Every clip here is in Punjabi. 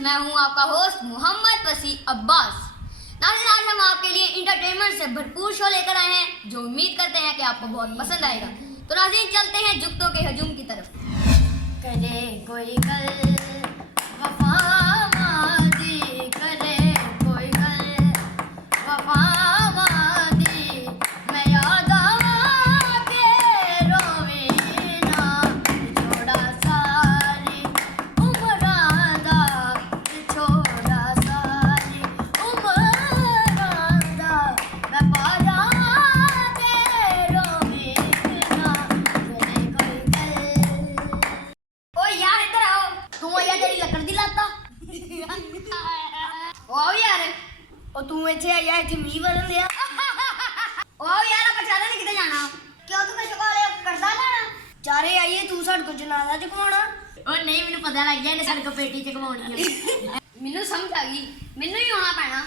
मैं हूं आपका होस्ट मोहम्मद वसी अब्बास। नाज़रीन, आज हम आपके लिए इंटरटेनमेंट से भरपूर शो लेकर आए हैं जो उम्मीद करते हैं कि आपको बहुत पसंद आएगा। तो नाज़रीन, चलते हैं जुगतों के हजूम की तरफ। करे कोई कल वफा वादी, करे कोई कल वफा वादी, मैं याद आके रोवे ना, छोड़ा सारी उम्रां दा, छोड़ा सारी उम्रां दा, मैं पारा के रोवे ना, करे कोई कल। ओ यार इधर आओ, तू आया तेरी लकड़ दी लाता। ओ आओ यार, ਉਹ ਤੂੰ ਇੱਥੇ ਆਇਆ ਇੱਥੇ ਮੀਂਹ ਵਰਨ ਲਿਆ ओ आओ यार, ਆਪਾਂ ਚਾਰੇ ਨੇ ਕਿਤੇ ਜਾਣਾ। ਕਿਉਂ ਤੂੰ ਕਿਸੇ ਕੋਲੇ ਕਰਦਾ ਲੈਣਾ? ਚਾਰੇ ਆਈਏ ਤੂੰ ਸਾਡੇ ਕੋਲ ਜਨਾਜ਼ਾ ਚੁਕਵਾਉਣਾ ਉਹ ਨਹੀਂ, ਮੈਨੂੰ ਪਤਾ ਲੱਗ ਗਿਆ ਇਹਨੇ ਸਾਡੇ ਕੋਲ ਪੇਟੀ ਚ ਘਮਾਉਣੀ ਹੈ। ਮੈਨੂੰ ਸਮਝ ਆ ਗਈ, ਮੈਨੂੰ ਹੀ ਆਉਣਾ ਪੈਣਾ।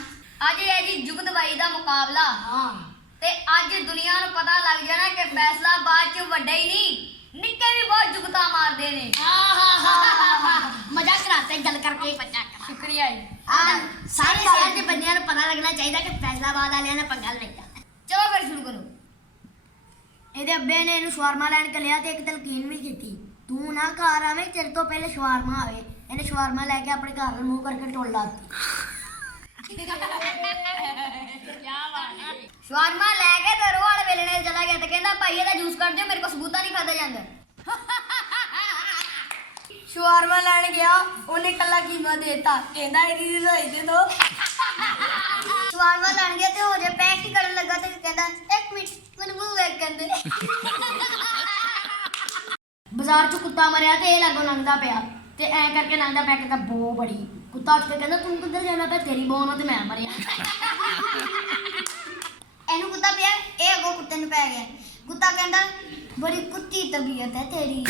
ਅੱਜ ਹੈ ਜੀ ਜੁਗਤ ਬਾਈ ਦਾ ਮੁਕਾਬਲਾ। ਤੇ ਅੱਜ ਦੁਨੀਆ ਨੂੰ ਪਤਾ ਲੱਗ ਜਾਣਾ ਕਿ ਫੈਸਲਾਬਾਦ ਚ ਵੱਡੇ ਹੀ ਨਹੀਂ, ਨਿੱਕੇ ਵੀ ਬਹੁਤ ਜੁਗਤਾਂ ਮਾਰਦੇ ਨੇ। ਮਜ਼ਾਕ ਕਰਾਤੇ ਗੱਲ ਕਰਕੇ ਸ਼ੁਕਰੀਆ ਜੀ। ਸਾਰੇ ਸ਼ਹਿਰ ਦੇ ਬੰਦਿਆਂ ਨੂੰ ਪਤਾ ਲੱਗਣਾ ਚਾਹੀਦਾ ਕਿ ਫੈਸਲਾਬਾਦ ਵਾਲਿਆਂ ਨੇ ਪੰਗਾ ਲਿਆ। ਚਲੋ ਫਿਰ ਸ਼ੁਰੂ ਕਰੋ। ਇਹਦੇ ਅੱਬੇ ਨੇ ਇਹਨੂੰ ਸ਼ਵਾਰਮਾ ਲੈਣ ਕੱਲਿਆ ਤੇ ਇੱਕ ਤਲਕੀਨ ਵੀ ਕੀਤੀ, ਤੂੰ ਨਾ ਘਰ ਆਵੇਂ ਤੇਰੇ ਤੋਂ ਪਹਿਲੇ ਸ਼ਵਾਰਮਾ ਆਵੇ। ਇਹਨੇ ਸ਼ਵਾਰਮਾ ਲੈ ਕੇ ਆਪਣੇ ਘਰ ਨੂੰ ਮੂੰਹ ਕਰਕੇ ਟੋਲ ਲਾਤੀ। ਸ਼ਵਾਰਮਾ ਲੈ ਕੇ ਤੇ ਰੋਹ ਵਾਲੇ ਵੇਲੇ ਨੇ ਚਲਾ ਗਿਆ ਤੇ ਕਹਿੰਦਾ ਭਾਈ ਇਹਦਾ ਜੂਸ ਕੱਢ ਦਿਓ, ਮੇਰੇ ਕੋਲ ਸਬੂਤਾ ਨਹੀਂ ਖਾਦਾ ਜਾਂਦਾ। ਸ਼ਵਾਰਮਾ ਲੈਣ ਗਿਆ, ਉਹਨੇ ਕੱਲਾ ਕੀਮਾ ਦੇਤਾ, ਕਹਿੰਦਾ ਇਹਦੀ ਰਸੋਈ ਦੇ ਦੋ। ਸ਼ਵਾਰਮਾ ਲੈਣ ਗਿਆ ਤੇ ਹੋ ਜੇ ਪੈਕ ਹੀ ਕਰਨ ਲੱਗਾ ਤੇ ਕਹਿੰਦਾ ਇੱਕ ਮਿੰਟ ਮੈਨੂੰ ਮੂੰਹ ਵੇਖ ਕਹਿੰਦੇ। ਬਾਜ਼ਾਰ 'ਚ ਕੁੱਤਾ ਮਰਿਆ ਤੇ ਇਹ ਲਾਗੋਂ ਲੰਘਦਾ ਪਿਆ ਤੇ ਐਂ ਕਰਕੇ ਲੰਘਦਾ ਪਿਆ, ਕਹਿੰਦਾ ਬੋ ਬੜੀ। ਕੁੱਤਾ ਉੱਠ ਕੇ ਕਹਿੰਦਾ ਤੂੰ ਕਿੱਧਰ ਜਾਣਾ ਪਿਆ, ਤੇਰੀ ਬੋ ਨਾਲ ਤੇ ਮੈਂ ਮਰਿਆ। ਇਹਨੂੰ ਕੁੱਤਾ ਪਿਆ, ਇਹ ਅੱਗੋਂ ਕੁੱਤੇ ਨੂੰ ਪੈ ਗਿਆ। ਕੁੱਤਾ ਕਹਿੰਦਾ ਬੜੀ ਕੁੱਤੀ ਤਬੀਅਤ ਹੈ ਤੇਰੀ।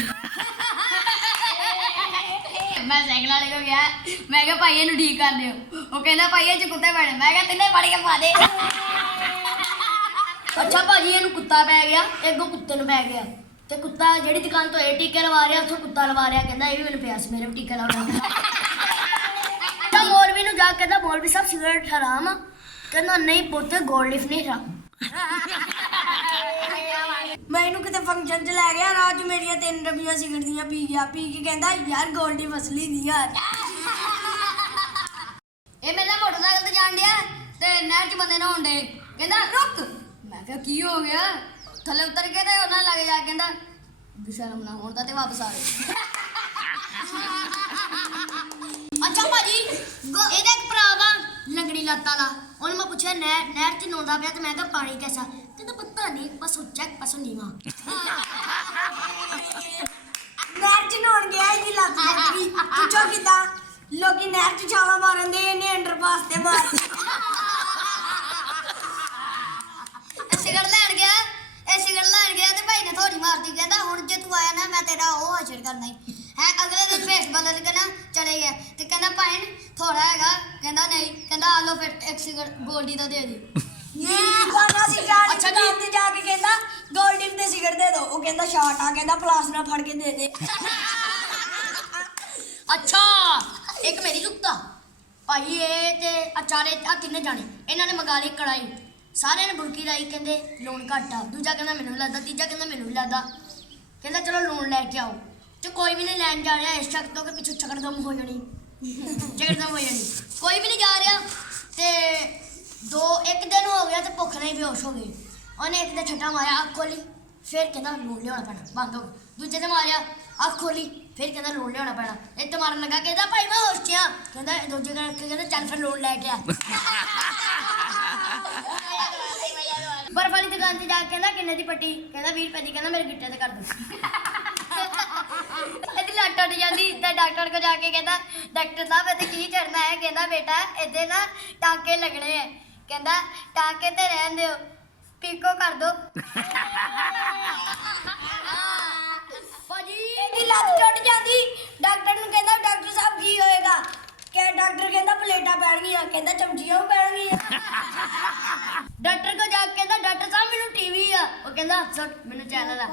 ਮੈਂ ਸਾਈਕਲ ਵਾਲੇ ਕੋ ਗਿਆ, ਮੈਂ ਕਿਹਾ ਭਾਈ ਇਹਨੂੰ ਠੀਕ ਕਰ ਦਿਓ। ਉਹ ਕਹਿੰਦਾ ਭਾਈ ਇਹ ਚ ਕੁੱਤੇ ਪੈਣੇ। ਮੈਂ ਕਿਹਾ ਤਿੰਨੇ ਫੜ ਕੇ ਪਾ ਦੇ। ਅੱਛਾ ਭਾਜੀ, ਇਹਨੂੰ ਕੁੱਤਾ ਪੈ ਗਿਆ, ਅੱਗੋਂ ਕੁੱਤੇ ਨੂੰ ਪੈ ਗਿਆ ਤੇ ਕੁੱਤਾ ਜਿਹੜੀ ਦੁਕਾਨ ਤੋਂ ਇਹ ਟੀਕੇ ਲਵਾ ਰਿਹਾ ਉੱਥੋਂ ਕੁੱਤਾ ਲਵਾ ਰਿਹਾ, ਕਹਿੰਦਾ ਇਹ ਵੀ ਮੈਨੂੰ ਪਿਆ ਸੀ, ਮੇਰੇ ਵੀ ਟੀਕਾ ਲਾਉਣਾ। ਤਾਂ ਮੌਲਵੀ ਨੂੰ ਜਾ ਕੇ ਕਹਿੰਦਾ ਮੌਲਵੀ ਸਾਹਿਬ ਸਿਗਰਟ ਹਰਾਮ ਆ? ਕਹਿੰਦਾ ਨਹੀਂ ਪੁੱਤ, ਗੋਲਡ ਲਿਫ ਨਹੀਂ ਹਰਾਮ। ਮੈਂ ਇਹਨੂੰ ਕਿਤੇ ਫੰਕਸ਼ਨ 'ਚ ਲੈ ਗਿਆ, ਰਾਤ 'ਚ ਮੇਰੀਆਂ 3 ਡੱਬੀਆਂ ਸਿਗਰਟ ਦੀਆਂ ਪੀ ਗਿਆ। ਪੀ ਕੇ ਕਹਿੰਦਾ ਯਾਰ ਗੋਲਡ ਦੀ ਫਸਲੀ ਨਹੀਂ ਯਾਰ। ਇਹ ਮੇਰੇ ਨਾਲ ਮੋਟਰਸਾਈਕਲ ਤੇ ਜਾਣ ਡਿਆ ਤੇ ਨਹਿਰ 'ਚ ਬੰਦੇ ਨਹਾਉਣ ਡੇ। ਕਹਿੰਦਾ ਰੁਕ। ਮੈਂ ਕਿਹਾ ਕੀ ਹੋ ਗਿਆ? ਥੱਲੇ ਉਤਰ ਕੇ ਤੇ ਉਹਨਾਂ ਲੱਗ ਜਾ, ਕਹਿੰਦਾ ਬੇਸ਼ਰਮ ਨਾ ਹੋਣ ਦਾ ਤੇ ਵਾਪਸ ਆ ਗਏ। ਅੱਛਾ ਭਾਜੀ, ਇਹਦਾ ਇੱਕ ਭਰਾ ਵਾ ਲੰਗੜੀ ਲੱਤ ਵਾਲਾ, ਉਹਨੂੰ ਮੈਂ ਪੁੱਛਿਆ ਨਹਿਰ 'ਚ ਨਹਾਉਂਦਾ ਪਿਆ ਤੇ ਮੈਂ ਕਿਹਾ ਪਾਣੀ ਕੈਸਾ? ਕਹਿੰਦਾ ਪਤਾ ਨਹੀਂ, ਬਸ ਉੱਚਾ ਪਾਸੋਂ ਨੀਵਾਂ। ਨਹਿਰ 'ਚ ਨਹਾਉਣ ਗਿਆ, ਇਹਦੀ ਲੱਤ ਲੱਗ ਗਈ। ਪੁੱਛੋ ਕਿੱਦਾਂ? ਲੋਕੀ ਨਹਿਰ 'ਚ ਛਾਲਾਂ ਮਾਰਨ ਦੇ, ਇਹਨੇ ਅੰਡਰਪਾਸ ਤੇ ਮਾਰ। ਸਿਗਰਟ ਲੈਣ ਗਿਆ, ਇਹ ਸਿਗਰਟ ਲੈਣ ਗਿਆ ਤੇ ਭਾਈ ਨੇ ਥੋੜੀ ਮਾਰਤੀ। ਕਹਿੰਦਾ ਹੁਣ ਜੇ ਤੂੰ ਆਇਆ ਨਾ ਮੈਂ ਤੇਰਾ ਉਹ ਹਾਜ਼ਰ ਕਰਨਾ ਹੀ ਹੈ। ਅਗਲੇ ਦਿਨ ਫੇਸ ਬਦਲ ਕੇ ਨਾ ਚਲੇ ਗਿਆ ਤੇ ਕਹਿੰਦਾ ਭਾਈ ਥੋੜਾ ਹੈਗਾ? ਕਹਿੰਦਾ ਨਹੀਂ। ਕਹਿੰਦਾ ਆ ਲਓ ਫਿਰ ਇੱਕ ਸਿਗਰਟ ਗੋਲਡੀ ਦਾ ਦੇ ਦਿਓ। ਅੱਛਾ ਜੀ, ਜਾ ਕੇ ਕਹਿੰਦਾ ਗੋਲਡਨ ਦੇ ਸਿਗਰਟ ਦੇ ਦੋ। ਉਹ ਕਹਿੰਦਾ ਸ਼ਾਟ ਆ, ਕਹਿੰਦਾ ਪਲਾਸ ਨਾਲ ਫੜ ਕੇ ਦੇ ਦੇ। ਅੱਛਾ, ਇੱਕ ਮੇਰੀ ਜੁੱਤਾ ਭਾਈ, ਇਹ ਤੇ ਅਚਾਰੇ ਆ ਤਿੰਨੇ ਜਾਣੇ, ਇਹਨਾਂ ਨੇ ਮੰਗਾ ਲਈ ਕੜਾਈ। ਸਾਰਿਆਂ ਨੇ ਬੁਰਕੀ ਲਾਈ, ਕਹਿੰਦੇ ਲੂਣ ਘੱਟ ਆ। ਦੂਜਾ ਕਹਿੰਦਾ ਮੈਨੂੰ ਵੀ ਲੱਗਦਾ, ਤੀਜਾ ਕਹਿੰਦਾ ਮੈਨੂੰ ਵੀ ਲੱਗਦਾ। ਕਹਿੰਦਾ ਚਲੋ ਲੂਣ ਲੈ ਕੇ ਆਓ ਤੇ ਕੋਈ ਵੀ ਨਹੀਂ ਲੈਣ ਜਾ ਰਿਹਾ, ਇਸ ਸ਼ੱਕ ਤੋਂ ਕਿ ਪਿੱਛੋਂ ਚਕੜਦਮ ਹੋ ਜਾਣੀ। ਚਕੜਦਮ ਹੋ ਜਾਣੀ, ਕੋਈ ਵੀ ਨਹੀਂ ਜਾ ਰਿਹਾ। ਤੇ ਇੱਕ ਦਿਨ ਹੋ ਗਿਆ ਤੇ ਭੁੱਖ ਨਾਲ ਹੀ ਬੇਹੋਸ਼ ਹੋ ਗਏ। ਉਹਨੇ ਇੱਕ ਦਿਨ ਛੱਟਾ ਮਾਰਿਆ, ਅੱਖ ਖੋਲੀ, ਫਿਰ ਕਹਿੰਦਾ ਲੂਣ ਲਿਆਉਣਾ ਪੈਣਾ, ਬੰਦ ਹੋ ਗਿਆ। ਦੂਜੇ ਨੇ ਮਾਰਿਆ, ਅੱਖ ਖੋਲੀ, ਫਿਰ ਕਹਿੰਦਾ ਲੂਣ ਲਿਆਉਣਾ ਪੈਣਾ। ਇੱਕ ਤੇ ਮਾਰਨ ਲੱਗਾ, ਕਹਿੰਦਾ ਭਾਈ ਮੈਂ ਹੋਸ਼ 'ਚ ਆ। ਕਹਿੰਦਾ ਦੂਜੇ ਕਹਿੰਦਾ ਚੱਲ ਫਿਰ ਲੂਣ ਲੈ ਕੇ ਆ। ਬਰਫ ਵਾਲੀ ਦੁਕਾਨ 'ਤੇ ਜਾ ਕੇ ਕਹਿੰਦਾ ਕਿੰਨੇ ਦੀ ਪੱਟੀ? ਕਹਿੰਦਾ 20 ਰੁਪਏ ਦੀ। ਕਹਿੰਦਾ ਮੇਰੇ ਗਿੱਟੇ ਤੇ ਕਰ ਦੋ। ਇਹਦੀ ਲੱਤ ਟੁੱਟ ਜਾਂਦੀ ਤੇ ਡਾਕਟਰ ਕੋਲ ਜਾ ਕੇ ਕਹਿੰਦਾ ਡਾਕਟਰ ਸਾਹਿਬ ਇਹਦੇ ਕੀ ਕਰਨਾ ਹੈ? ਕਹਿੰਦਾ ਬੇਟਾ ਇਹਦੇ ਨਾ ਟਾਂਕੇ ਲੱਗਣੇ ਹੈ। ਕਹਿੰਦਾ ਟਾਂਕੇ ਤੇ ਰਹਿਣ ਦਿਓ, ਪੀਕੋ ਕਰ ਦੋ। ਭਾਜੀ ਇਹਦੀ ਲੱਤ ਟੁੱਟ ਜਾਂਦੀ, ਡਾਕਟਰ ਨੂੰ ਕਹਿੰਦਾ ਡਾਕਟਰ ਸਾਹਿਬ ਕੀ ਹੋਏਗਾ? ਕਿ ਡਾਕਟਰ ਕਹਿੰਦਾ ਪਲੇਟਾਂ ਪੈਣਗੀਆਂ। ਕਹਿੰਦਾ ਚਮਚੀਆਂ ਵੀ ਪੈਣਗੀਆਂ। ਡਾਕਟਰ ਕੋਲ ਜਾ ਕੇ ਕਹਿੰਦਾ ਡਾਕਟਰ ਸਾਹਿਬ ਮੈਨੂੰ ਟੀਵੀ ਆ। ਉਹ ਕਹਿੰਦਾ ਸੁੱਟ ਮੈਨੂੰ ਚੈਨਲ ਆ।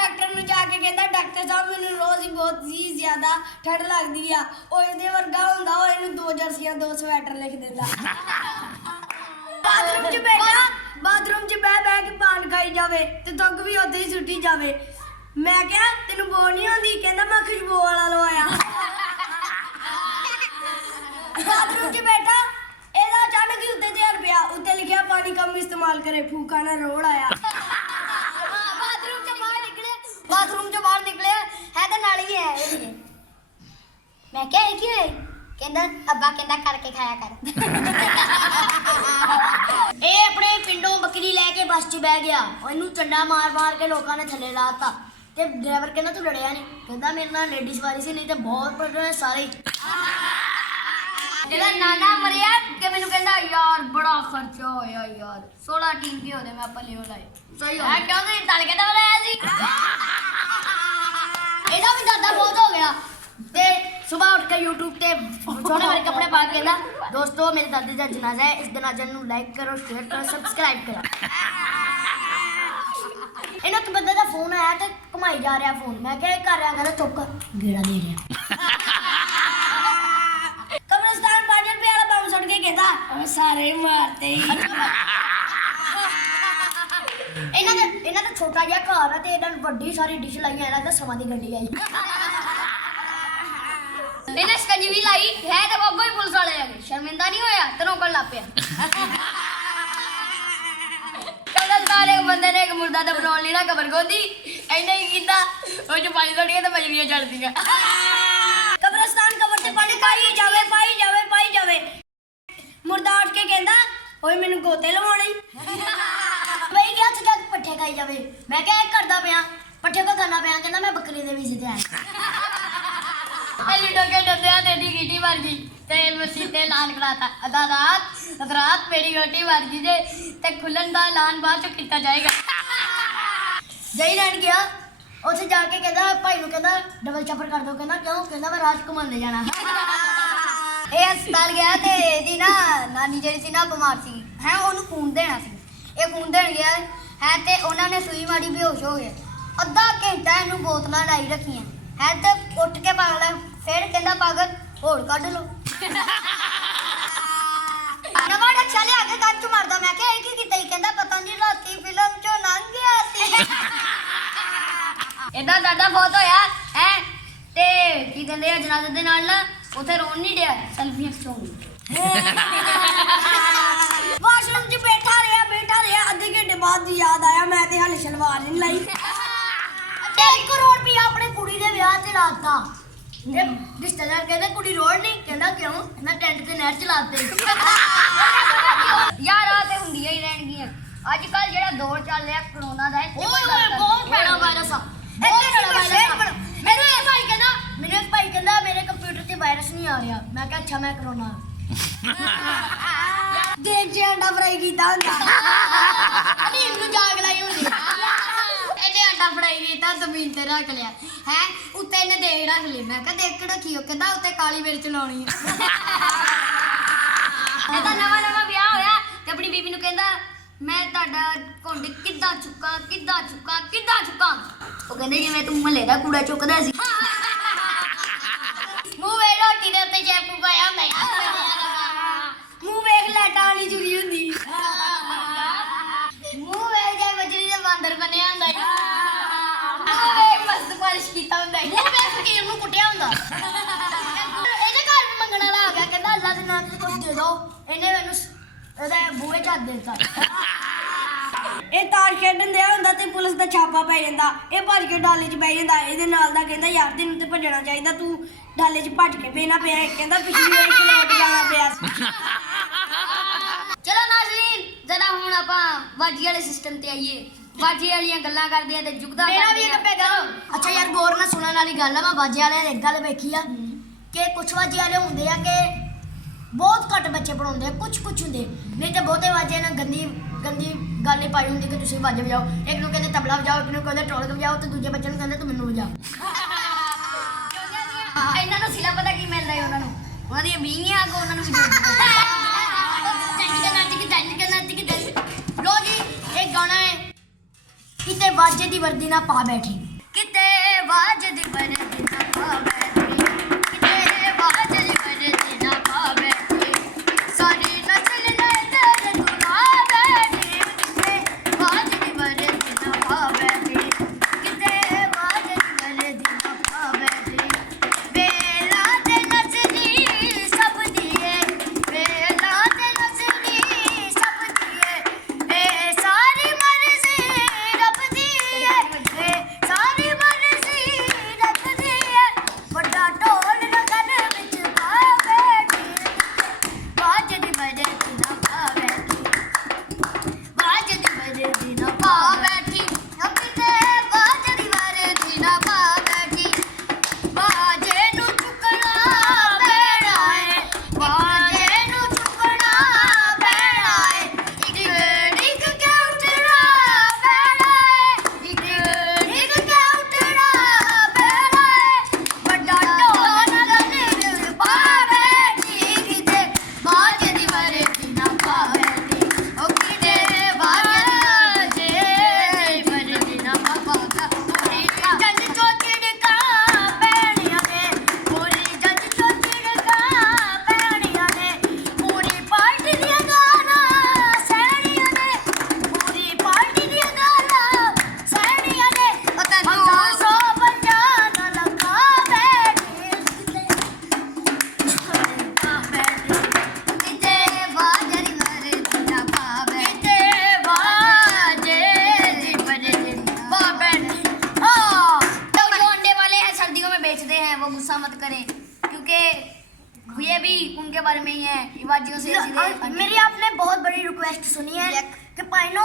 ਡਾਕਟਰ ਨੂੰ ਜਾ ਕੇ ਕਹਿੰਦਾ ਡਾਕਟਰ ਸਾਹਿਬ ਮੈਨੂੰ ਰੋਜ਼ ਹੀ ਬਹੁਤ ਹੀ ਜ਼ਿਆਦਾ ਠੰਡ ਲੱਗਦੀ ਆ। ਉਹ ਇਹਦੇ ਵਰਗਾ ਹੁੰਦਾ, ਉਹ ਇਹਨੂੰ 2 ਜਰਸੀਆਂ 2 ਸਵੈਟਰ ਲਿਖ ਦਿੰਦਾ। ਬਾਥਰੂਮ 'ਚ ਬੈਠਾ, ਬਾਥਰੂਮ 'ਚ ਬਹਿ ਕੇ ਪਾਨ ਖਾਈ ਜਾਵੇ ਤੇ ਦੁੱਗ ਵੀ ਉੱਥੇ ਹੀ ਸੁੱਟੀ ਜਾਵੇ। ਮੈਂ ਕਿਹਾ ਤੈਨੂੰ ਬੋ ਨਹੀਂ ਆਉਂਦੀ? ਕਹਿੰਦਾ ਮੈਂ ਖੁਸ਼ਬੂ ਵਾਲਾ ਲਵਾਇਆ। ਬਾਥਰੂਮ 'ਚ ਬੈਠਾ, ਇਹਦਾ ਅਚਾਨਕ ਹੀ ਉੱਤੇ ਜ਼ਹਿਰ ਪਿਆ, ਉੱਤੇ ਲਿਖਿਆ ਪਾਣੀ ਕਮ ਇਸਤੇਮਾਲ ਕਰੇ, ਫੂਕਾ ਨਾ ਰੋੜ ਆਇਆ। ਬਾਥਰੂਮ ਚੋਂ ਬਾਹਰ ਨਿਕਲੇ ਹੈ ਤਾਂ ਨਾਲ ਹੀ ਹੈ ਇਹ। ਮੈਂ ਕਿਹਾ ਇਹ ਕੀ ਹੋਇਆ? ਕਹਿੰਦਾ ਅੱਬਾ ਕਹਿੰਦਾ ਕਰਕੇ ਖਾਇਆ ਕਰ। ਇਹ ਆਪਣੇ ਪਿੰਡੋਂ ਬੱਕਰੀ ਲੈ ਕੇ ਬੱਸ 'ਚ ਬਹਿ ਗਿਆ। ਇਹਨੂੰ ਚੰਡਾ ਮਾਰ ਕੇ ਲੋਕਾਂ ਨੇ ਥੱਲੇ ਲਾਤਾ ਤੇ ਡਰਾਈਵਰ ਕਹਿੰਦਾ ਤੂੰ ਲੜਿਆ ਨਹੀਂ? ਕਹਿੰਦਾ ਮੇਰੇ ਨਾਲ ਲੇਡੀ ਸਵਾਰੀ ਸੀ, ਨਹੀਂ ਤੇ ਬਹੁਤ ਪੜਨੇ ਸਾਰੇ। ਜਿਹੜਾ ਨਾਨਾ ਮਰਿਆ ਕਿ ਮੈਨੂੰ ਕਹਿੰਦਾ ਯਾਰ ਬੜਾ ਖਰਚਾ ਹੋਇਆ ਯਾਰ, 16 ਟੀਕੇ ਉਹਦੇ ਮੈਂ ਪਲਿਓ ਲਾਏ। ਸਹੀ ਹੋ ਮੈਂ ਕਿਉਂ ਨਹੀਂ ਤਲ ਕੇ ਤਾਂ ਲਾਇਆ ਸੀ। ਇਹਦਾ ਵੀ ਦਾਦਾ ਬਹੁਤ ਹੋ ਗਿਆ ਤੇ ਸਵੇਰ ਉੱਠ ਕੇ YouTube ਤੇ ਸੋਹਣੇ ਵਾਲੇ ਕੱਪੜੇ ਪਾ ਕੇ ਕਹਿੰਦਾ ਦੋਸਤੋ ਮੇਰੇ ਦਾਦੇ ਦਾ ਜਨਾਜ਼ਾ ਹੈ, ਇਸ ਜਨਾਜ਼ੇ ਨੂੰ ਲਾਈਕ ਕਰੋ, ਸ਼ੇਅਰ ਕਰੋ, ਸਬਸਕ੍ਰਾਈਬ ਕਰੋ। ਇਹਨਾਂ ਤੋਂ ਬੰਦੇ ਦਾ ਫੋਨ ਆਇਆ ਤੇ ਘੁਮਾਈ ਜਾ ਰਿਹਾ ਫੋਨ। ਮੈਂ ਕਿਹਾ ਇਹ ਕਰ ਰਿਹਾ, ਕਹਿੰਦਾ ਚੁੱਕ ਗੇੜਾ ਦੇ ਰਿਹਾ। ਕਬਰਸਤਾਨ 5 ਰੁਪਏ ਵਾਲਾ ਬੰਬ ਸੁੱਟ ਕੇ ਕਹਿੰਦਾ ਉਹ ਸਾਰੇ ਮਾਰਤੇ ਹੀ। ਇਹਨਾਂ ਦਾ ਛੋਟਾ ਜਿਹਾ ਘਰ ਆ ਤੇ ਇਹਨਾਂ ਨੂੰ ਵੱਡੀ ਸਾਰੀ ਡਿਸ਼ ਲਾਈ ਹੈ। ਇਹਨਾਂ ਦਾ ਸਮਾਂ ਦੀ ਗੱਡੀ ਆਈ। ਇਹਨੇ ਸਕੰਜਵੀ ਲਾਈ ਹੈ ਤੇ ਬਾਬਾ ਹੀ ਪੁਲਿਸ ਵਾਲੇ ਆ ਗਏ। ਸ਼ਰਮਿੰਦਾ ਨਹੀਂ ਹੋਇਆ ਤੇ ਰੋਕਣ ਲੱਗ ਪਿਆ। ਕਬਰ ਸਾਰੇ ਬੰਦੇ ਨੇ ਇੱਕ ਮੁਰਦਾ ਦਾ ਬਣਾਉਣ ਲਈ ਨਾ ਕਬਰ ਗੋਦੀ ਇੰਨੇ ਹੀ ਕੀਤਾ, ਉਹ ਚ ਪਾਣੀ ਸੁੱਟ ਕੇ ਤੇ ਮਜਲੀਆਂ ਚੜਦੀਆਂ। ਕਬਰਸਤਾਨ ਕਬਰ ਤੇ ਪਾਣੀ ਪਾਈ ਜਾਵੇ, ਪਾਈ ਜਾਵੇ, ਪਾਈ ਜਾਵੇ। ਮੁਰਦਾ ਉੱਠ ਕੇ ਕਹਿੰਦਾ ਓਏ ਮੈਨੂੰ ਗੋਤੇ ਲਵਾਉਣੇ। ਬਈ ਗਿਆ ਤੇ ਜਾ ਕੇ ਪੱਠੇ ਖਾਈ ਜਾਵੇ। ਮੈਂ ਕਿਹਾ ਇਹ ਕਰਦਾ ਪਿਆ, ਪੱਠੇ ਕੋ ਖਾਣਾ ਪਿਆ? ਕਹਿੰਦਾ ਮੈਂ ਬੱਕਰੀ ਦੇ ਵੀਜ਼ੇ ਤੇ ਆਇਆ। ਲੁੱਟੋ ਕੇ ਡੱਬਿਆ ਤੇ ਦੀ ਗੀਟੀ ਮਰ ਗਈ ਤੇ ਮਸੀ ਤੇ ਐਲਾਨ ਕਰਾਤਾ ਅਦਾ ਰਾਤ ਮੇਰੀ ਰੋਟੀ ਮਰ ਗਈ ਜੇ ਤੇ ਖੁੱਲਣ ਦਾ ਐਲਾਨ ਬਾਅਦ ਚ ਕੀਤਾ ਜਾਏਗਾ। ਜਈ ਲੈਣ ਗਿਆ, ਉੱਥੇ ਜਾ ਕੇ ਕਹਿੰਦਾ ਭਾਈ ਨੂੰ ਕਹਿੰਦਾ ਡਬਲ ਚੱਪਰ ਕਰ ਦੋ। ਕਹਿੰਦਾ ਕਿਉਂ? ਕਹਿੰਦਾ ਮੈਂ ਰਾਜ ਘੁਮਾਉਣ ਜਾਣਾ। ਇਹ ਹਸਪਤਾਲ ਗਿਆ ਤੇ ਇਹਦੀ ਨਾ ਨਾਨੀ ਜਿਹੜੀ ਸੀ ਨਾ ਬਿਮਾਰ ਸੀ ਹੈ, ਉਹਨੂੰ ਖੂਨ ਦੇਣਾ ਸੀ। ਇਹ ਖੂਨ ਦੇਣ ਗਿਆ ਹੈ ਤੇ ਉਹਨਾਂ ਨੇ ਸੂਈ ਮਾਰੀ, ਬੇਹੋਸ਼ ਹੋ ਗਿਆ। ਅੱਧਾ ਘੰਟਾ ਇਹਨੂੰ ਬੋਤਲਾਂ ਲਾਈ ਰੱਖੀਆਂ ਹੈ ਤੇ ਉੱਠ ਕੇ ਪਾਗਲ ਫਿਰ ਕਹਿੰਦਾ ਪਾਗਲ ਹੋਰ ਕੱਢ ਲਓ। ਨਵਾਂ ਡੱਛਾ ਲਿਆ ਕੇ ਕੱਚ ਮਾਰਦਾ। ਮੈਂ ਕਿਹਾ ਇਹ ਕੀ ਕੀਤਾ? ਹੀ ਕਹਿੰਦਾ ਪਤਾ ਨਹੀਂ ਰਾਤੀ ਫਿਲਮ ਚੋਂ ਲੰਘ ਗਿਆ ਸੀ। ਇਹਦਾ ਦਾਦਾ ਬਹੁਤ ਹੋਇਆ ਹੈ ਤੇ ਕੀ ਕਹਿੰਦੇ ਆ ਜਨਾਜ਼ੇ ਦੇ ਨਾਲ ਨਾ ਉੱਥੇ ਰੋਣ ਨਹੀਂ ਡਿਆ, ਸੈਲਫੀਆਂ ਖਿਚਾਉਣ। ਵਾਸ਼ਰੂਮ 'ਚ ਬੈਠਾ ਰਿਹਾ ਅੱਧੇ ਘੰਟੇ ਬਾਅਦ ਦੀ ਯਾਦ ਆਇਆ ਮੈਂ ਤੇ ਹਾਲੇ ਸਲਵਾਰ ਨਹੀਂ ਲਾਈ। 1 ਕਰੋੜ ਰੁਪਇਆ ਆਪਣੇ ਕੁੜੀ ਦੇ ਵਿਆਹ ਤੇ ਲਾਤਾ। ਤੇ ਰਿਸ਼ਤੇਦਾਰ ਕਹਿੰਦੇ ਕੁੜੀ ਰੋੜ ਨਹੀਂ? ਕਹਿੰਦਾ ਕਿਉਂ? ਕਹਿੰਦਾ ਟੈਂਟ ਤੇ ਨਹਿਰ ਚਲਾਤੇ। ਯਾਰ ਆ ਤੇ ਹੁੰਦੀਆਂ ਹੀ ਰਹਿਣਗੀਆਂ। ਅੱਜ ਕੱਲ ਜਿਹੜਾ ਦੌਰ ਚੱਲ ਰਿਹਾ ਕਰੋਨਾ ਦਾ, ਓਏ ਬਹੁਤ ਬੜਾ ਵਾਇਰਸ ਆ। ਮੈਨੂੰ ਇੱਕ ਭਾਈ ਕਹਿੰਦਾ ਮੇਰੇ ਕੰਪਿਊਟਰ ਤੇ ਵਾਇਰਸ ਨਹੀਂ ਆ ਰਿਹਾ। ਮੈਂ ਕਿਹਾ ਅੱਛਾ ਮੈਂ ਕਰੋਨਾ। ਦੇਖ ਜੇ ਅੰਡਾ ਫਰਾਈ ਕੀਤਾ ਹੁੰਦਾ। ਅਨੀ ਇਹਨੂੰ ਜਾਗ ਲਾਈ ਹੁੰਦੀ। ਇਹਨੇ ਆਟਾ ਫੜਾਈ ਕੀਤਾ, ਜ਼ਮੀਨ ਤੇ ਰੱਖ ਲਿਆ ਹੈ, ਉੱਤੇ ਇਹਨੇ ਦੇਖ ਰੱਖ ਲਈ। ਮੈਂ ਕਿਹਾ ਦੇਖ ਰੱਖੀ, ਉਹ ਕਹਿੰਦਾ ਉੱਤੇ ਕਾਲੀ ਮਿਰਚ ਲਾਉਣੀ ਹੈ। ਇਹਦਾ ਨਵਾਂ ਵਿਆਹ ਹੋਇਆ ਤੇ ਆਪਣੀ ਬੀਬੀ ਨੂੰ ਕਹਿੰਦਾ ਮੈਂ ਤੁਹਾਡਾ ਘੁੰਡ ਕਿੱਦਾਂ ਚੁੱਕਾਂ। ਉਹ ਕਹਿੰਦੇ ਜਿਵੇਂ ਤੂੰ ਮਹੱਲੇ ਦਾ ਕੂੜਾ ਚੁੱਕਦਾ ਸੀ। ਮੂੰਹ ਵੇ ਰੋਟੀ ਦੇ ਉੱਤੇ ਸ਼ੈਂਪੂ ਪਾਇਆ ਹੁੰਦਾ। ਮੂੰਹ ਵੇਖ ਲੈਟਾਂ ਵਾਲੀ ਚੁਰੀ ਹੁੰਦੀ। ਮੂੰਹ ਵੇਖ ਜੇ ਬਜਰੀ ਦੇ ਬਾਂਦਰ ਬਣਿਆ ਹੁੰਦਾ। ਮੂੰਹ ਵੇਖ ਮਸਤ ਪਾਲਿਸ਼ ਕੀਤਾ ਹੁੰਦਾ। ਮੂੰਹ ਵੇਖ ਫਕੀਰ ਨੂੰ ਕੁੱਟਿਆ ਹੁੰਦਾ। ਇਹਦੇ ਘਰ ਵੀ ਮੰਗਣ ਵਾਲਾ ਆ ਗਿਆ। ਕਹਿੰਦਾ ਅੱਲਾ ਦੇ ਨਾਮ ਤੇ ਕੁਝ ਦੇ ਦੋ। ਇਹਨੇ ਮੈਨੂੰ ਇਹਦੇ ਬੂਹੇ 'ਚ ਹੱਥ ਦੇ ਦਿੱਤਾ। ਇਹ ਤਾਸ਼ ਖੇਡਣ ਦਿਆ ਹੁੰਦਾ ਤੇ ਪੁਲਿਸ ਦਾ ਛਾਪਾ ਪੈ ਜਾਂਦਾ। ਇਹ ਭੱਜ ਕੇ ਡਾਲੇ 'ਚ ਬਹਿ ਜਾਂਦਾ। ਇਹਦੇ ਨਾਲ ਦਾ ਕਹਿੰਦਾ ਯਾਰ ਤੈਨੂੰ ਤੇ ਭੱਜਣਾ ਚਾਹੀਦਾ, ਤੂੰ ਡਾਲੇ 'ਚ ਭੱਜ ਕੇ ਬਹਿਣਾ ਪਿਆ। ਇਹ ਕਹਿੰਦਾ ਪਿਛਲੀ ਵਾਰ ਖਲੋਟ ਜਾਣਾ ਪਿਆ ਸੀ। ਚਲੋ ਨਾਜ਼ਰੀਨ ਜਰਾ ਹੁਣ ਆਪਾਂ ਵਾਜੀ ਵਾਲੇ ਸਿਸਟਮ ਤੇ ਆਈਏ। ਵਾਜੀ ਵਾਲੀਆਂ ਗੱਲਾਂ ਕਰਦੇ ਆ ਤੇ ਜੁਗਦਾ ਮੇਰਾ ਵੀ ਇੱਕ ਪੈਗਾ। ਅੱਛਾ ਯਾਰ ਗੌਰ ਨਾਲ ਸੁਣਨ ਵਾਲੀ ਗੱਲ ਆ। ਮੈਂ ਬਾਜੇ ਵਾਲਿਆਂ ਦੀ ਇੱਕ ਗੱਲ ਵੇਖੀ ਆ ਕਿ ਕੁਛ ਵਾਜੇ ਵਾਲੇ ਹੁੰਦੇ ਆ ਕਿ ਬਹੁਤ ਘੱਟ ਬੱਚੇ ਪੜਾਉਂਦੇ ਆ, ਕੁਛ ਹੁੰਦੇ, ਨਹੀਂ ਤੇ ਬਹੁਤੇ ਵਾਜੇ ਨਾਲ ਗੰਦੀ ਗੱਲ ਨਹੀਂ ਪਾਈ ਹੁੰਦੀ ਕਿ ਤੁਸੀਂ ਵਾਜੇ ਵਜਾਓ। ਇੱਕ ਨੂੰ ਕਹਿੰਦੇ ਤਬਲਾ ਵਜਾਓ, ਇੱਕ ਨੂੰ ਕਹਿੰਦੇ ਢੋਲਕ ਵਜਾਓ ਤੇ ਦੂਜੇ ਬੱਚੇ ਨੂੰ ਕਹਿੰਦੇ ਤੂੰ ਮੈਨੂੰ ਵਜਾ। ਇਹਨਾਂ ਨੂੰ ਸਿਲਾ ਪਤਾ ਕੀ ਮਿਲਦਾ ਹੈ ਉਹਨਾਂ ਦੀਆਂ ਬੀਵੀਆਂ ਅੱਗੋਂ ਉਹਨਾਂ ਨੂੰ ਵੀ ਲੋ ਜੀ ਇਹ ਗਾਣਾ ਹੈ ਕਿਤੇ ਵਾਜੇ ਦੀ ਵਰਦੀ ਨਾ ਪਾ ਬੈਠੀ। ਕਿਤੇ ਵਾਜ ਦੀ ਵਰਦੀ ਨਾ ਪਾਵੇ ਕਿਤੇ ਵਾਜ ਦੀ ਵਰਦੀ ਨਾ ਪਾਵੇ ਸਾਰੀ ਨਸਲ ਲੈ ਤੇਰੇ ਦੁਨਾ ਬੈਠੀ ਕਿਤੇ ਵਾਜ ਦੀ ਵਰਦੀ ਨਾ ਪਾਵੇ ਕਿਤੇ ਵਾਜ ਦੀ ਵਰਦੀ ਨਾ ਪਾਵੇ ਵੇਲਾ ਤੇ ਨਸਲੀ ਸਭ ਦੀਏ ਵੇਲਾ ਤੇ ਨਸਲੀ ਸਭ ਦੀਏ ਇਹ ਸਾਰੀ ਮਰਜ਼ੀ ਰੱਬ ਦੀ ਹੈ ਇਹ ਸਾਰੀ ਮਰਜ਼ੀ ਰੱਬ ਦੀ ਹੈ ਵੱਡਾ ਢੋਲ ਨਗਰ ਵਿੱਚ ਪਾ ਬੈਠੀ ਬਾਜ ਦੀ ਵਜੇ ਨਾ ਪਾ ਬੈਠੀ ਬਾਜ ਦੀ ਵਜੇ ਨਾ ਪਾ ਬੈਠੀ ਕਿਤੇ ਬਾਜ ਦੀ ਵਜੇ ਨਾ ਪਾ ਬੈਠੀ ਬਾਜੇ ਨੂੰ ਚੁੱਕਣਾ ਪੈਣਾ ਏ ਬਾਜੇ ਨੂੰ ਚੁੱਕਣਾ ਪੈਣਾ ਏ ਇੱਕ ਡਿੱਗ ਕੇ ਉੱਠਣਾ ਪੈਣਾ ਏ ਇੱਕ ਡਿੱਗ ਕੇ ਉੱਠਣਾ ਪੈਣਾ ਏ ਵੱਡਾ ਢੋਲ ਨਗਰ ਪਾ ਬੈਠੀ ਕਿਤੇ ਬਾਜ ਦੀ ਵਰਦੀ ਨਾ ਪਾ ਬੈਠੀ ਉਹ ਕਿਤੇ ਬਾਜ ਦੀ ਵਰਦੀ ਨਾ ਪਾ ਪੂਰੀ ਜੰਜ ਚੋਂ ਚਿੜਕਾਂ ਪੈਣੀਆਂ ਨੇ ਪੂਰੀ ਜੰਜ ਚੋਂ ਚਿੜਕਾਂ ਪੈਣੀਆਂ ਨੇ ਪੂਰੀ ਪਾਰਟੀ ਦੀਆਂ ਗਾਲਾਂ ਸਹਿਣੀਆਂ ਨੇ ਪੂਰੀ ਪਾਰਟੀ ਦੀਆਂ ਗਾਲਾਂ ਸਹਿਣੀਆਂ ਨੇ ਪਤਾ ਸੌ ਪੰਜਾਹ ਨਾ ਲੱਗਾ ਬੈਠੀ ਕਿਤੇ ਬਾਜਰੀ ਵਰਦੀ ਨਾ ਪਾਵੇ ਕਿਤੇ ਬਾਜਰੀ ਵਰਦੀ ਨਾ ਬੈਠੀ तो जो अंडे वाले हैं सर्दियों में बेचते हैं वो गुस्सा मत करें क्योंकि ये भी उनके बारे में ही है वाजियों से सीधे मेरी आपने बहुत बड़ी रिक्वेस्ट सुनी है ਕਿ ਭਾਈਨੋ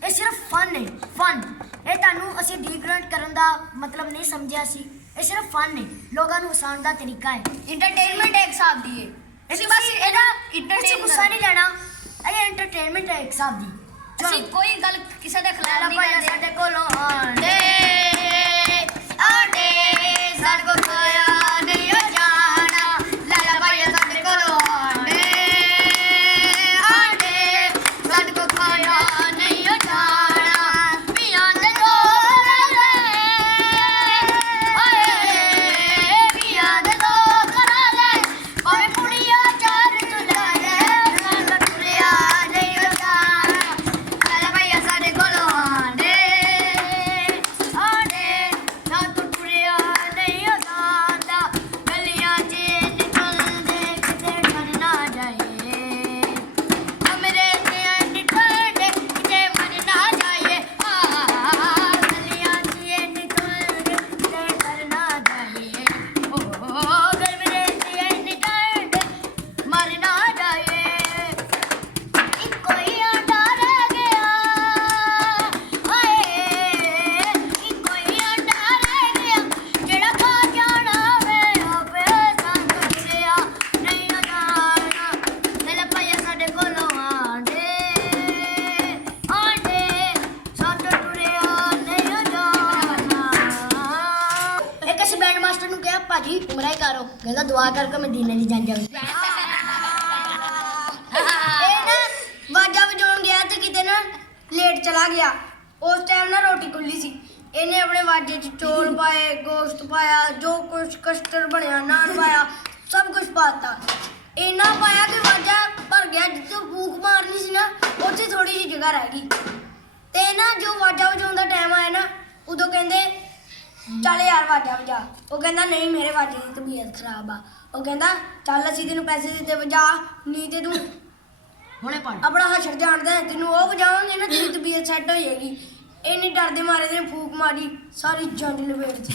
ਇਹ ਸਿਰਫ ਫਨ ਹੈ ਫਨ ਇਹ ਤੁਹਾਨੂੰ ਅਸੀਂ ਡੀਗ੍ਰੇਡ ਕਰਨ ਦਾ ਮਤਲਬ ਨਹੀਂ ਸਮਝਿਆ ਸੀ ਇਹ ਸਿਰਫ ਫਨ ਹੈ ਲੋਕਾਂ ਨੂੰ ਹਸਾਉਣ ਦਾ ਤਰੀਕਾ ਹੈ इंटरटेनमेंट एक साथ दिए ਅਸੀਂ ਬਸ ਇਹਦਾ ਗੁੱਸਾ ਨਹੀਂ ਲੈਣਾ ਇਹ ਐਂਟਰਟੇਨਮੈਂਟ ਹੈ ਇੱਕ ਹਿਸਾਬ ਦੀ ਅਸੀਂ ਕੋਈ ਗੱਲ ਕਿਸੇ ਦੇ ਖਿਲਾਫ ਲੈਣਾ ਨਹੀਂ ਭਾਈ ਕਰਦੇ ਸਾਡੇ ਕੋਲੋਂ ਆਂਡੇ ਆਂਡੇ ਸਾਡੇ ਕੋਲ ਖਾਇਆ ਨਹੀਂ ਜਾਣਾ ਲੈਣਾ ਭਾਈ ਸਾਡੇ ਕੋਲੋਂ ਆਂਡੇ ਆਂਡੇ ਸਾਡੇ ਕੋਲ ਖਾਇਆ ਨਹੀਂ ਜਾਣਾ ਪੀਆਂ ਦੇ ਲੋਕ ਲੈ ਓਏ ਪੀਆਂ ਦੇ ਲੋਕ ਲੈ ਭਾਵੇਂ ਕੁੜੀਆਂ ਚਾਰ ਤੁਲਾ ਲੈ ਨਾਲ ਤੁਰਿਆ ਨਹੀਂ ਜਾਣਾ ਲੈਣਾ ਭਾਈ ਸਾਡੇ ਕੋਲੋਂ ਆਂਡੇ ਆਂਡੇ ਨਾ ਤੁਰਿਆ ਨਹੀਂ ਜਾਂਦਾ ਗਲੀਆਂ 'ਚ ਨਿਕਲਦੇ ਕਿਤੇ ਡਰ ਨਾ ਜਾਏ ਕਮਰੇ 'ਚ ਨਿਕਲਦੇ ਕਿਤੇ ਮਰ ਨਾ ਜਾਏ ਗਲੀਆਂ 'ਚ ਨਿਕਲਦੇ ਕਿਤੇ ਡਰ ਨਾ ਜਾਏ ਓ ਕਮਰੇ 'ਚ ਨਿਕਲਦੇ ਮਰ ਨਾ ਜਾਏ ਇੱਕੋ ਹੀ ਆਂਡਾ ਰਹਿ ਗਿਆ ਹਾਏ ਇੱਕੋ ਹੀ ਆਂਡਾ ਰਹਿ ਗਿਆ ਜਿਹੜਾ ਖਾ ਜਾਣਾ ਵੇ ਆਪੇ ਸੰਗ ਤੁਰਿਆ ਨਹੀਂ ਜਾਣਾ ਲੈ ਭਾਈਆ ਸਾਡੇ ਕੋਲੋਂ ਆਂਡੇ ਆਂਡੇ ਸੰਗ ਤੁਰਿਆ ਨਹੀਂ ਜਾਣਾ ਇੱਕ ਅਸੀਂ ਬੈਂਡ ਮਾਸਟਰ ਨੂੰ ਕਿਹਾ ਭਾਜੀ ਉਮਰਾ ਹੀ ਕਰੋ ਕਹਿੰਦਾ ਦੁਆ ਕਰਕੇ ਮਦੀਨੇ ਦੀ ਜੰਜ ਆਵੇ ਇਹ ਨਾ ਵਾਜਾ ਵਜਾਉਣ ਗਿਆ ਤੇ ਕਿਤੇ ਨਾ ਲੇਟ ਚਲਾ ਗਿਆ ਉਸ ਟਾਈਮ ਨਾ ਰੋਟੀ ਖੁੱਲੀ ਸੀ ਇਹਨੇ ਆਪਣੇ ਵਾਜੇ 'ਚ ਚੌਲ ਪਾਏ ਗੋਸ਼ਤ ਪਾਇਆ ਜੋ ਕੁਛ ਕਸਟਰ ਬਣਿਆ ਨਾਨ ਪਾਇਆ ਸਭ ਕੁਝ ਪਾਤਾ ਇੰਨਾ ਪਾਇਆ ਕਿ ਵਾਜਾ ਭਰ ਗਿਆ ਜਿੱਥੇ ਫੂਕ ਮਾਰਨੀ ਸੀ ਨਾ ਉੱਥੇ ਥੋੜੀ ਜਿਹੀ ਜਗ੍ਹਾ ਰਹਿ ਗਈ ਤੇ ਨਾ ਜੋ ਵਾਜਾ ਵਜਾਉਣ ਦਾ ਟਾਈਮ ਆਇਆ ਨਾ ਉਦੋਂ ਕਹਿੰਦੇ ਚੱਲ ਯਾਰ ਵਾਜਾ ਵਜਾ ਉਹ ਕਹਿੰਦਾ ਨਹੀਂ ਮੇਰੇ ਵਾਜੇ ਦੀ ਤਬੀਅਤ ਖਰਾਬ ਆ ਉਹ ਕਹਿੰਦਾ ਚੱਲ ਅਸੀਂ ਤੈਨੂੰ ਪੈਸੇ ਦਿੱਤੇ ਵਜਾ ਨਹੀਂ ਤੇ ਤੂੰ ਹੁਣੇ ਪੜ ਆਪਣਾ ਹਸ਼ਰ ਜਾਣਦਾ ਹੈ, ਤੈਨੂੰ ਉਹ ਵਜਾਵਾਂਗੇ ਨਾ ਤੇਰੀ ਤਬੀਅਤ ਸੈੱਟ ਹੋ ਜਾਏਗੀ ਇੰਨੀ ਡਰਦੇ ਮਾਰੇ ਨੇ ਫੂਕ ਮਾਰੀ ਸਾਰੀ ਜੰਜ ਲਵੇੜਤੀ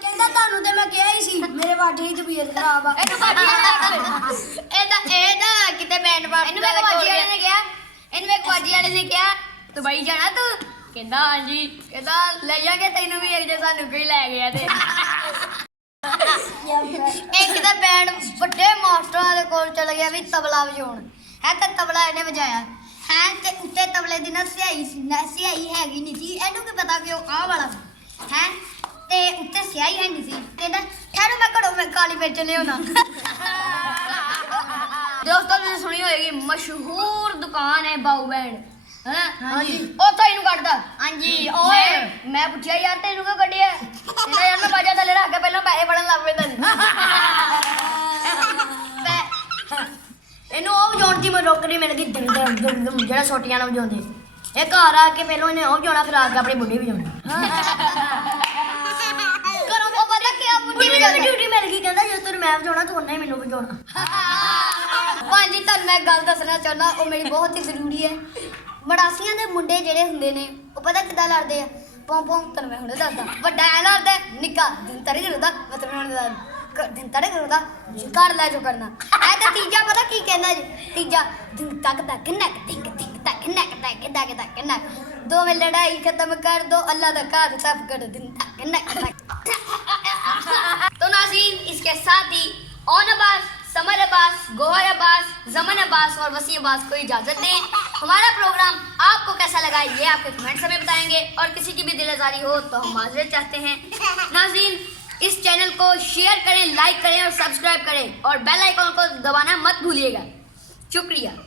ਕਹਿੰਦਾ ਤੁਹਾਨੂੰ ਤੇ ਮੈਂ ਕਿਹਾ ਹੀ ਸੀ ਮੇਰੇ ਵਾਜੇ ਦੀ ਤਬੀਅਤ ਖਰਾਬ ਆ ਇਹਦਾ ਕਿਤੇ ਬੈਂਡ ਬਾਕਸ ਇਹਨੂੰ ਇੱਕ ਵਾਜੀ ਵਾਲੇ ਨੇ ਕਿਹਾ ਦੁਬਈ ਜਾਣਾ ਤੂੰ ਕਹਿੰਦਾ ਹਾਂਜੀ ਕਹਿੰਦਾ ਲੈ ਜਾਗੇ ਤੈਨੂੰ ਵੀ ਇੱਕ ਜੇ ਸਾਨੂੰ ਕੋਈ ਲੈ ਗਿਆ ਤੇ ਇੱਕ ਤਾਂ ਬੈਂਡ ਵੱਡੇ ਮਾਸਟਰਾਂ ਦੇ ਕੋਲ ਚਲਾ ਗਿਆ ਵੀ ਤਬਲਾ ਵਜਾਉਣ ਹੈ ਤਾਂ ਤਬਲਾ ਇਹਨੇ ਵਜਾਇਆ ਹੈ ਤੇ ਉੱਤੇ ਤਬਲੇ ਦੀ ਨਾ ਸਿਆਹੀ ਹੈਗੀ ਨਹੀਂ ਸੀ ਇਹਨੂੰ ਕੀ ਪਤਾ ਕਿ ਉਹ ਆਹ ਵਾਲਾ ਹੈ ਤੇ ਉੱਤੇ ਸਿਆਹੀ ਹੈ ਨਹੀਂ ਸੀ ਕਹਿੰਦਾ ਠਹਿਰੋ ਮੈਂ ਘੜੋ ਮੈਂ ਕਾਲੀ ਮਿਰਚ ਲਿਆਉਣਾ ਦੋਸਤੋ ਤੁਸੀਂ ਸੁਣੀ ਹੋਏਗੀ ਮਸ਼ਹੂਰ ਦੁਕਾਨ ਹੈ ਬਾਊ ਬੈਂਡ है हाँ जी। ओ तो इनु काटदा हाँ जी ओए मैं पूछा यार तेनू क्यों कटिया तेरा यार मैं बाजा थले रख के पहले पैसे पड़न लग पे ਇਹਨੂੰ ਉਹ ਵਜਾਉਣ ਦੀ ਮੈਂ ਰੋਕੜੀ ਮਿਲ ਗਈ ਦਿਨ ਦਿਨ ਜਿਹੜਾ ਛੋਟੀਆਂ ਨਾਲ ਵਜਾਉਂਦੇ ਇਹ ਘਰ ਆ ਕੇ ਪਹਿਲਾਂ ਇਹਨੇ ਉਹ ਵਜਾਉਣਾ ਫਿਰ ਆ ਕੇ ਆਪਣੀ ਬੁੱਢੀ ਵਜਾਉਣੀ करो वो पता क्या बुढ़ी ਬੁੱਢੀ ਨੂੰ ਡਿਊਟੀ ਮਿਲ ਗਈ ਕਹਿੰਦਾ ਜੇ ਤੈਨੂੰ ਮੈਂ ਵਜਾਉਣਾ ਤੂੰ ਉਹਨੇ ਹੀ ਮੈਨੂੰ ਵਜਾਉਣਾ ਭਾਂਜੀ ਤੁਹਾਨੂੰ ਮੈਂ ਗੱਲ ਦੱਸਣਾ ਚਾਹੁੰਦਾ ਉਹ ਮੇਰੀ ਬਹੁਤ ਹੀ ਜ਼ਰੂਰੀ ਹੈ ਮੜਾਸੀਆਂ ਦੇ ਮੁੰਡੇ ਜਿਹੜੇ ਹੁੰਦੇ ਨੇ ਉਹ ਪਤਾ ਕਿੱਦਾਂ ਲੜਦੇ ਆ ਪੌਂ ਪੌਂ ਤੁਹਾਨੂੰ ਮੈਂ ਹੁਣੇ ਦੱਸਦਾ ਵੱਡਾ ਐ ਲੜਦਾ ਨਿੱਕਾ ਦਿਨ ਤੜੇ ਕਰਦਾ ਮਤਲਬ ਹੁਣ ਦਿਨ ਤੜੇ ਕਰਦਾ ਕਰ ਲੈ ਜੋ ਕਰਨਾ ਐ ਤੇ ਤੀਜਾ ਪਤਾ ਕੀ ਕਹਿੰਦਾ ਜੀ ਤੀਜਾ ਦਿਨ ਤੱਕ ਤੱਕ ਨੱਕ ਟਿੰਗ ਟਿੰਗ ਤੱਕ ਨੱਕ ਤੱਕ ਤੱਕ ਤੱਕ ਨੱਕ दो में लड़ाई खत्म कर दो अल्लाह का काद तब कर दिन तक नक तो नाज़रीन इसके साथ ही ऑन अब्बास समर अब्बास गोहर अब्बास जमन अब्बास और वसी अब्बास को इजाज़त दें हमारा प्रोग्राम आपको कैसा लगा ये आपके कमेंट्स में बताएंगे और किसी की भी दिल आज़ारी हो तो हम माजरत चाहते हैं नाज़रीन इस चैनल को शेयर करें लाइक करें और सब्सक्राइब करें और बेल आइकॉन को दबाना मत भूलिएगा शुक्रिया।